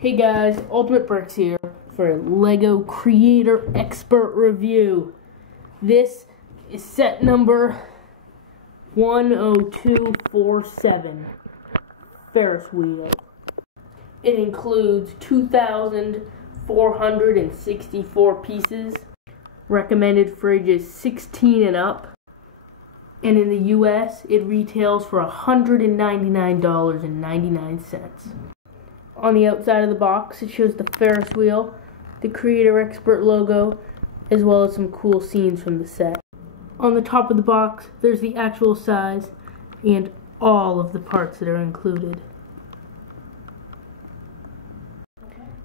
Hey guys, Ultimate Bricks here for a LEGO Creator Expert Review. This is set number 10247, Ferris Wheel. It includes 2,464 pieces, recommended for ages 16 and up, and in the US it retails for $199.99. On the outside of the box, it shows the Ferris wheel, the Creator Expert logo, as well as some cool scenes from the set. On the top of the box, there's the actual size and all of the parts that are included.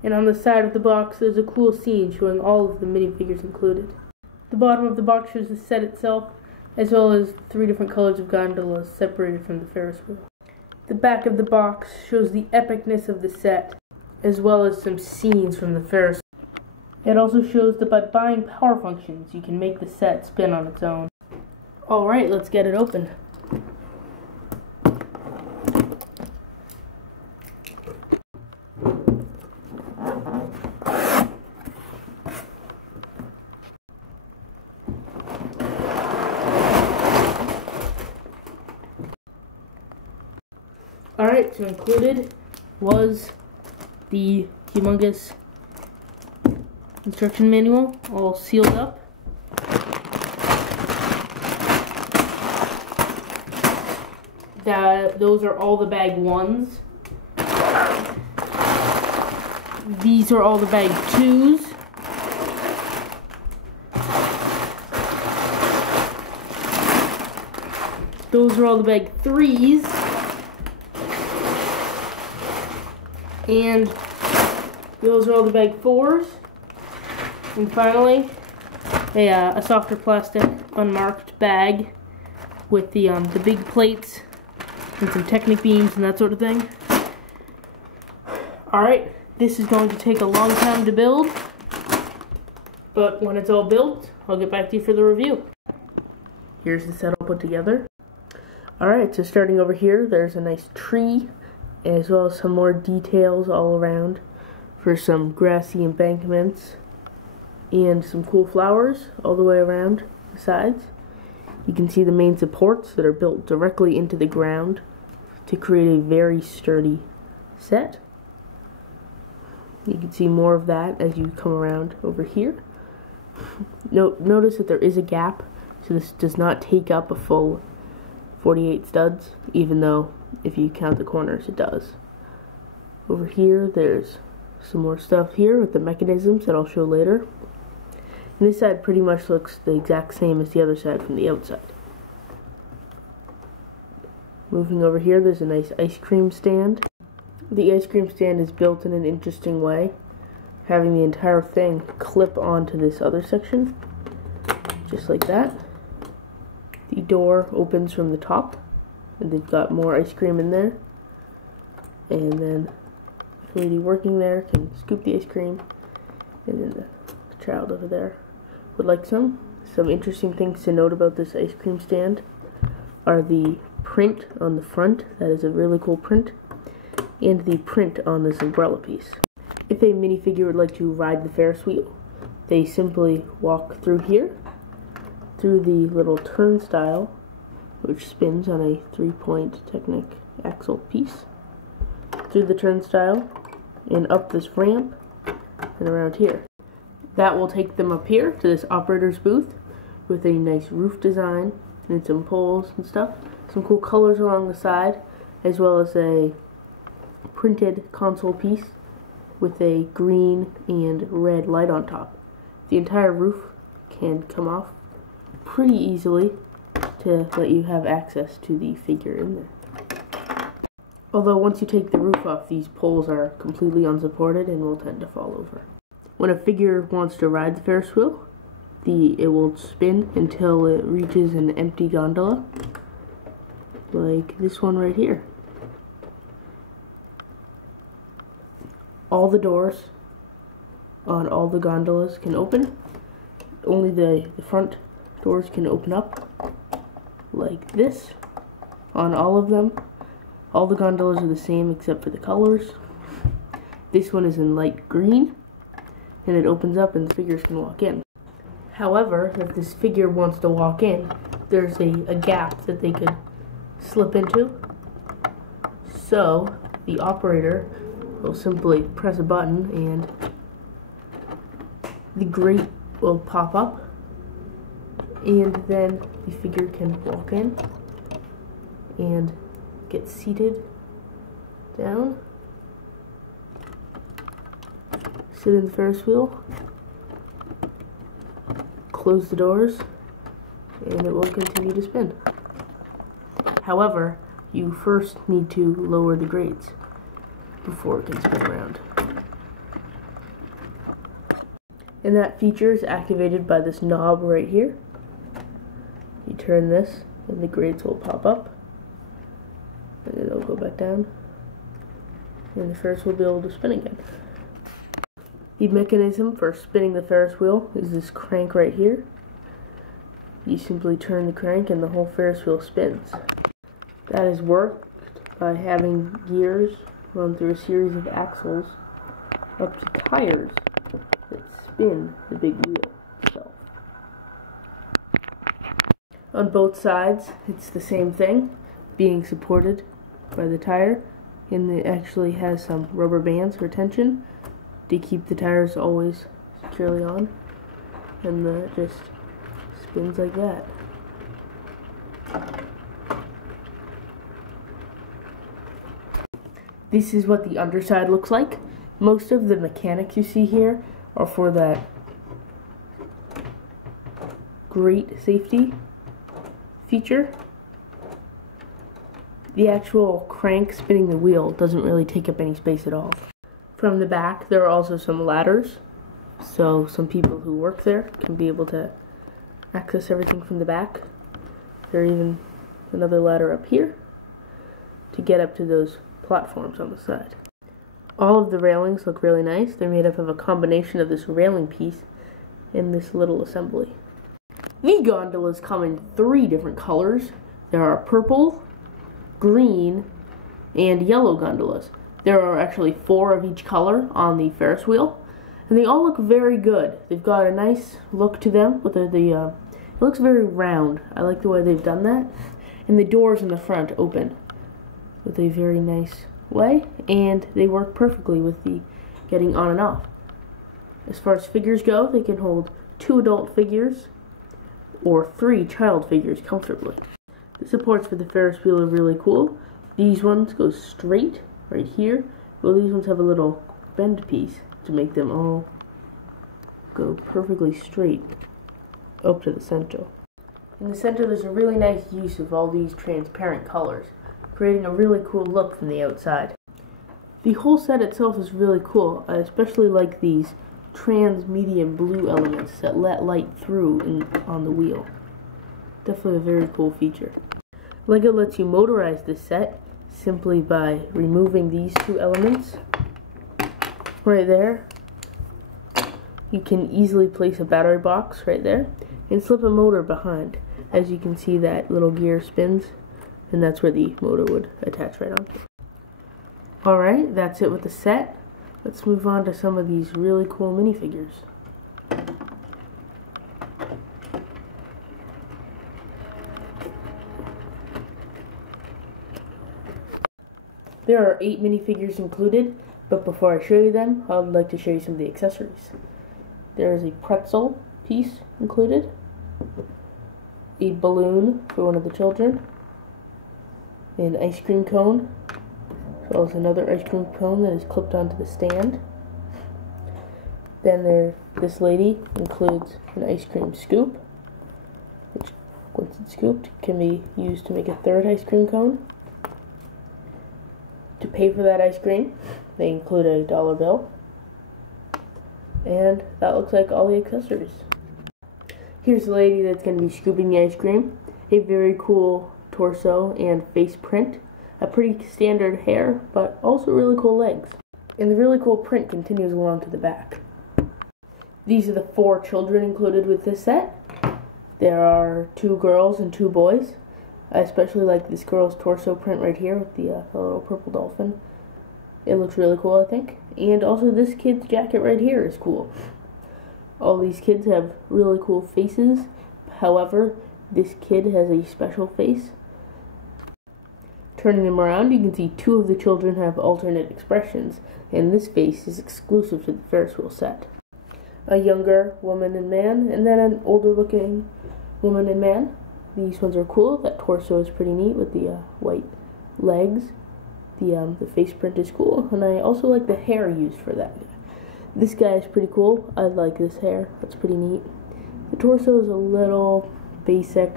And on the side of the box, there's a cool scene showing all of the minifigures included. The bottom of the box shows the set itself, as well as 3 different colors of gondolas separated from the Ferris wheel. The back of the box shows the epicness of the set, as well as some scenes from the Ferris wheel. It also shows that by buying power functions, you can make the set spin on its own. Alright, let's get it open. Alright, so included was the humongous instruction manual, all sealed up. Those are all the bag 1s. These are all the bag 2s. Those are all the bag 3s. And those are all the bag 4s. And finally, a softer plastic unmarked bag with the big plates and some Technic beams and that sort of thing. Alright, this is going to take a long time to build, but when it's all built, I'll get back to you for the review. Here's the set all put together. Alright, so starting over here, there's a nice tree, as well as some more details all around for some grassy embankments and some cool flowers all the way around the sides. You can see the main supports that are built directly into the ground to create a very sturdy set. You can see more of that as you come around over here. Notice that there is a gap, so this does not take up a full 48 studs, even though if you count the corners it does. Over here there's some more stuff here with the mechanisms that I'll show later. And this side pretty much looks the exact same as the other side from the outside. Moving over here, there's a nice ice cream stand. The ice cream stand is built in an interesting way, having the entire thing clip onto this other section, just like that. The door opens from the top, and they've got more ice cream in there. And then the lady working there can scoop the ice cream, and then the child over there would like some. Some interesting things to note about this ice cream stand are the print on the front. That is a really cool print. And the print on this umbrella piece. If a minifigure would like to ride the Ferris wheel, they simply walk through here, through the little turnstile, which spins on a 3-point Technic axle piece, through the turnstile, and up this ramp, and around here. That will take them up here to this operator's booth with a nice roof design and some poles and stuff. Some cool colors along the side, as well as a printed console piece with a green and red light on top. The entire roof can come off pretty easily to let you have access to the figure in there. Although once you take the roof off, these poles are completely unsupported and will tend to fall over. When a figure wants to ride the Ferris wheel, it will spin until it reaches an empty gondola, like this one right here. All the doors on all the gondolas can open. Only the front doors can open up, like this, on all of them. All the gondolas are the same except for the colors. This one is in light green, and it opens up and the figures can walk in. However, if this figure wants to walk in, there's a gap that they could slip into. So the operator will simply press a button and the grate will pop up, and then the figure can walk in and get seated down, sit in the Ferris wheel, close the doors, and it will continue to spin. However, you first need to lower the grates before it can spin around. And that feature is activated by this knob right here. You turn this and the grates will pop up, and then it'll go back down, and the Ferris will be able to spin again. The mechanism for spinning the Ferris wheel is this crank right here. You simply turn the crank and the whole Ferris wheel spins. That is worked by having gears run through a series of axles up to tires that spin the big wheel itself. On both sides, it's the same thing, being supported by the tire, and it actually has some rubber bands for tension to keep the tires always securely on, and it just spins like that. This is what the underside looks like. Most of the mechanics you see here are for that grate safety feature. The actual crank spinning the wheel doesn't really take up any space at all. From the back, there are also some ladders, so some people who work there can be able to access everything from the back. There's even another ladder up here to get up to those platforms on the side. All of the railings look really nice. They're made up of a combination of this railing piece and this little assembly. The gondolas come in 3 different colors. There are purple, green, and yellow gondolas. There are actually 4 of each color on the Ferris wheel, and they all look very good. They've got a nice look to them, but it looks very round. I like the way they've done that. And the doors in the front open with a very nice way, and they work perfectly with the getting on and off. As far as figures go, they can hold 2 adult figures or 3 child figures comfortably. The supports for the Ferris wheel are really cool. These ones go straight right here, well, these ones have a little bend piece to make them all go perfectly straight up to the center. In the center, there's a really nice use of all these transparent colors, creating a really cool look from the outside. The whole set itself is really cool. I especially like these trans-medium blue elements that let light through on the wheel. Definitely a very cool feature. LEGO lets you motorize this set simply by removing these 2 elements right there. You can easily place a battery box right there and slip a motor behind. As you can see, that little gear spins, and that's where the motor would attach right onto. Alright, that's it with the set. Let's move on to some of these really cool minifigures. There are 8 minifigures included, but before I show you them, I'd like to show you some of the accessories. There is a pretzel piece included, a balloon for one of the children, an ice cream cone, as well as another ice cream cone that is clipped onto the stand. Then this lady includes an ice cream scoop, which, once it's scooped, can be used to make a 3rd ice cream cone. To pay for that ice cream, they include a $1 bill. And that looks like all the accessories. Here's the lady that's going to be scooping the ice cream. A very cool torso and face print. A pretty standard hair, but also really cool legs. And the really cool print continues along to the back. These are the 4 children included with this set. There are 2 girls and 2 boys. I especially like this girl's torso print right here with the little purple dolphin. It looks really cool, I think. And also this kid's jacket right here is cool. All these kids have really cool faces. However, this kid has a special face. Turning them around, you can see two of the children have alternate expressions, and this face is exclusive to the Ferris wheel set. A younger woman and man, and then an older looking woman and man. These ones are cool. That torso is pretty neat with the white legs. The face print is cool, and I also like the hair used for that. This guy is pretty cool. I like this hair. That's pretty neat. The torso is a little basic.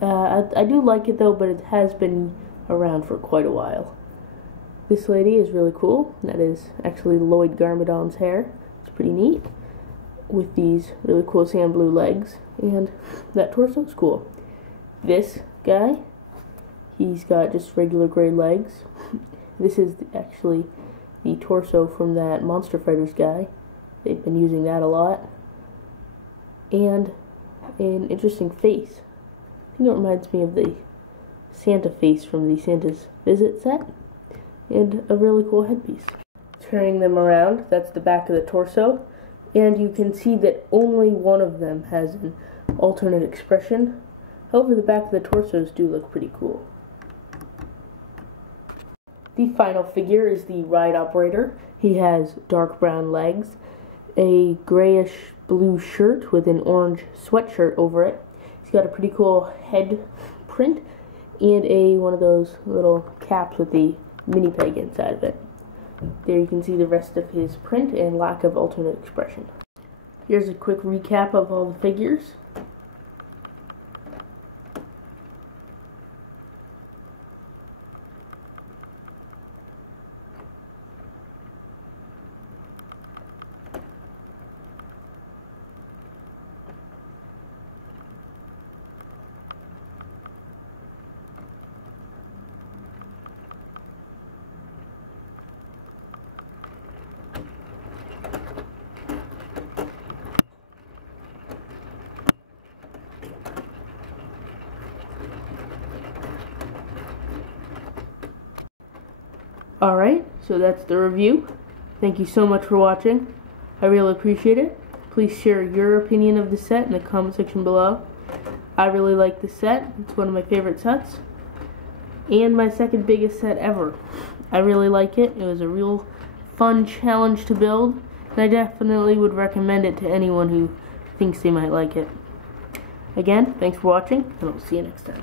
I do like it though, but it has been around for quite a while. This lady is really cool. That is actually Lloyd Garmadon's hair. It's pretty neat with these really cool sand blue legs, and that torso is cool. This guy, he's got just regular gray legs. This is actually the torso from that Monster Fighters guy. They've been using that a lot. And an interesting face. I think it reminds me of the Santa face from the Santa's Visit set. And a really cool headpiece. Turning them around, that's the back of the torso. And you can see that only one of them has an alternate expression. However, the back of the torsos do look pretty cool. The final figure is the ride operator. He has dark brown legs, a grayish blue shirt with an orange sweatshirt over it. He's got a pretty cool head print and one of those little caps with the mini peg inside of it. There you can see the rest of his print and lack of alternate expression. Here's a quick recap of all the figures. Alright, so that's the review. Thank you so much for watching. I really appreciate it. Please share your opinion of the set in the comment section below. I really like this set. It's one of my favorite sets. And my second biggest set ever. I really like it. It was a real fun challenge to build. And I definitely would recommend it to anyone who thinks they might like it. Again, thanks for watching, and I'll see you next time.